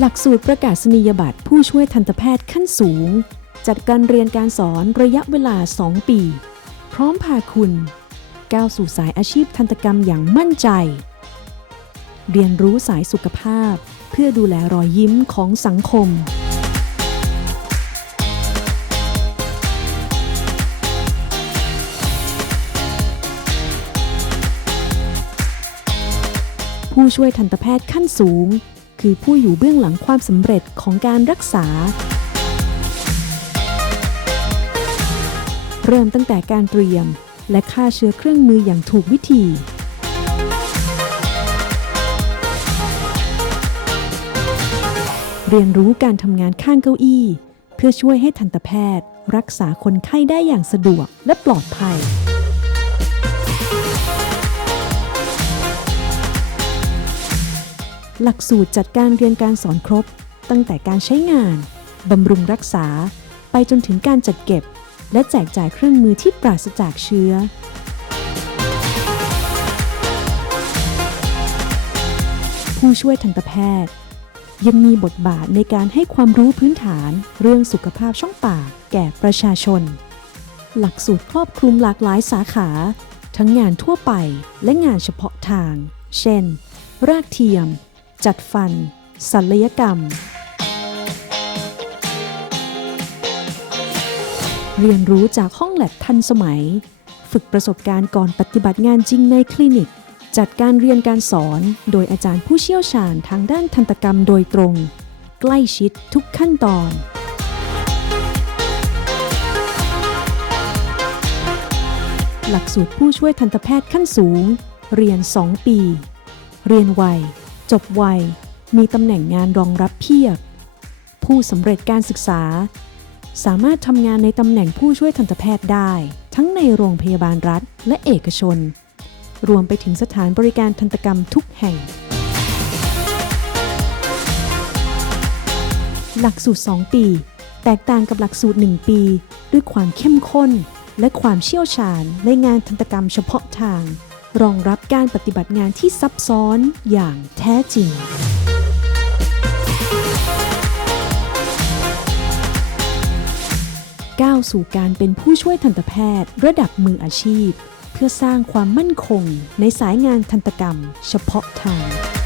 หลักสูตรประกาศนียบัตรผู้ช่วยทันตแพทย์ขั้นสูง จัดการเรียนการสอนระยะเวลา 2 ปี พร้อมพาคุณ ก้าวสู่สายอาชีพทันตกรรมอย่างมั่นใจ เรียนรู้สายสุขภาพ เพื่อดูแลรอยยิ้มของสังคมผู้ช่วยทันตแพทย์ขั้นสูง คือผู้อยู่เบื้องหลังความสำเร็จของการรักษา เริ่มตั้งแต่การเตรียม และฆ่าเชื้อเครื่องมืออย่างถูกวิธี เรียนรู้การทำงานข้างเก้าอี้ เพื่อช่วยให้ทันตแพทย์ รักษาคนไข้ได้อย่างสะดวกและปลอดภัย หลักสูตรจัดการเรียนการสอนครบ ตั้งแต่การใช้งาน บำรุงรักษา ไปจนถึงการจัดเก็บ และแจกจ่ายเครื่องมือที่ปราศจากเชื้อ ผู้ช่วยทันตแพทย์ ยังมีบทบาทในการให้ความรู้พื้นฐาน เรื่องสุขภาพช่องปากแก่ประชาชน หลักสูตรครอบคลุมหลากหลายสาขา ทั้งงานทั่วไปและงานเฉพาะทาง เช่น รากเทียม จัดฟัน ศัลยกรรม เรียนรู้จากห้องแลบทันสมัย ฝึกประสบการณ์ก่อนปฏิบัติงานจริงในคลินิก จัดการเรียนการสอนโดยอาจารย์ผู้เชี่ยวชาญทางด้านทันตกรรมโดยตรง ใกล้ชิดทุกขั้นตอนหลักสูตรผู้ช่วยทันตแพทย์ขั้นสูง เรียน 2 ปี เรียนไว จบไว มีตำแหน่งงานรองรับเพียบ ผู้สำเร็จการศึกษา สามารถทำงานในตำแหน่งผู้ช่วยทันตแพทย์ได้ ทั้งในโรงพยาบาลรัฐและเอกชน รวมไปถึงสถานบริการทันตกรรมทุกแห่ง หลักสูตร 2 ปี แตกต่างกับหลักสูตร 1 ปี ด้วยความเข้มข้น และความเชี่ยวชาญในงานทันตกรรมเฉพาะทาง รองรับการปฏิบัติงานที่ซับซ้อนอย่างแท้จริง ก้าวสู่การเป็นผู้ช่วยทันตแพทย์ ระดับมืออาชีพ เพื่อสร้างความมั่นคงในสายงานทันตกรรม เฉพาะทาง